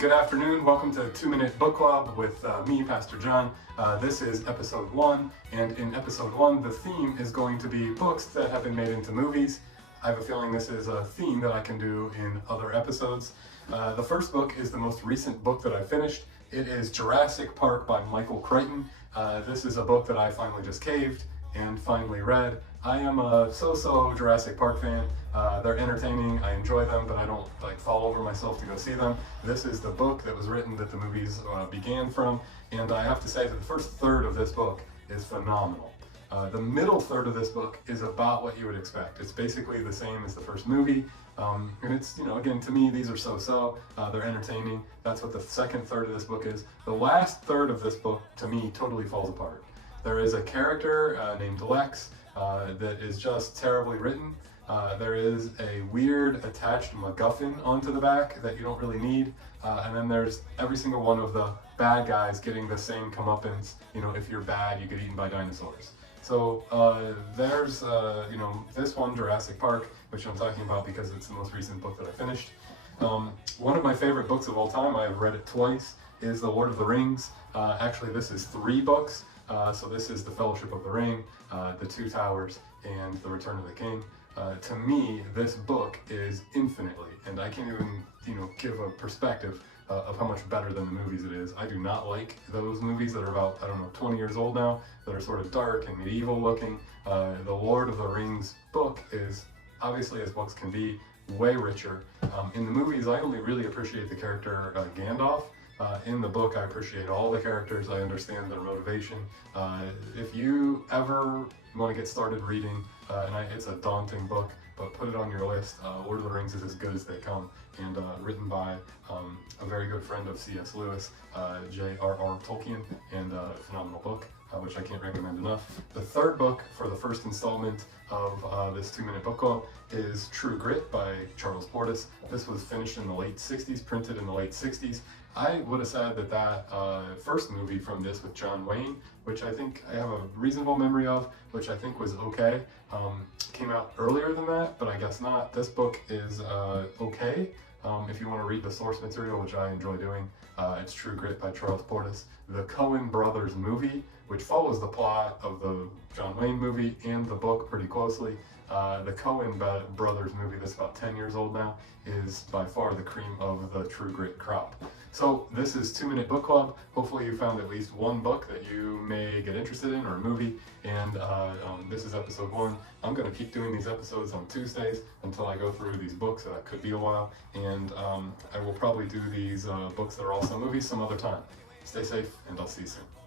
good afternoon. Welcome to 2-Minute Book Club with me, Pastor John. This is episode 1, and in episode 1, the theme is going to be books that have been made into movies. I have a feeling this is a theme that I can do in other episodes. The first book is the most recent book that I finished. It is Jurassic Park by Michael Crichton. This is a book that I finally just caved and finally read. I am a so-so Jurassic Park fan. They're entertaining, I enjoy them, but I don't fall over myself to go see them. This is the book that was written that the movies began from, and I have to say that the first third of this book is phenomenal. The middle third of this book is about what you would expect. It's basically the same as the first movie, and it's, again, to me, these are so-so. They're entertaining. That's what the second third of this book is. The last third of this book, to me, totally falls apart. There is a character named Lex that is just terribly written. There is a weird attached MacGuffin onto the back that you don't really need. And then there's every single one of the bad guys getting the same comeuppance. If you're bad, you get eaten by dinosaurs. So there's, this one, Jurassic Park, which I'm talking about because it's the most recent book that I finished. One of my favorite books of all time, I have read it twice, is The Lord of the Rings. Actually, this is 3 books. So this is The Fellowship of the Ring, The Two Towers, and The Return of the King. To me, this book is infinitely, and I can't even, give a perspective of how much better than the movies it is. I do not like those movies that are about, 20 years old now, that are sort of dark and medieval looking. The Lord of the Rings book is, obviously as books can be, way richer. In the movies, I only really appreciate the character Gandalf. In the book, I appreciate all the characters. I understand their motivation. If you ever want to get started reading, it's a daunting book, but put it on your list. Lord of the Rings is as good as they come, and written by a very good friend of C.S. Lewis, J.R.R. Tolkien, and a phenomenal book, which I can't recommend enough. The third book for the first installment of this 2-Minute Book Club is True Grit by Charles Portis. This was finished in the late 60s, printed in the late 60s. I would have said that first movie from this with John Wayne, which I think I have a reasonable memory of, which I think was okay, came out earlier than that, but I guess not. This book is okay. If you want to read the source material, which I enjoy doing, it's True Grit by Charles Portis. The Coen Brothers movie, which follows the plot of the John Wayne movie and the book pretty closely. The Coen Brothers movie, that's about 10 years old now, is by far the cream of the True Grit crop. So this is 2-Minute Book Club. Hopefully you found at least one book that you may get interested in, or a movie, and this is episode 1. I'm going to keep doing these episodes on Tuesdays until I go through these books. That could be a while, and I will probably do these books that are also movies some other time. Stay safe, and I'll see you soon.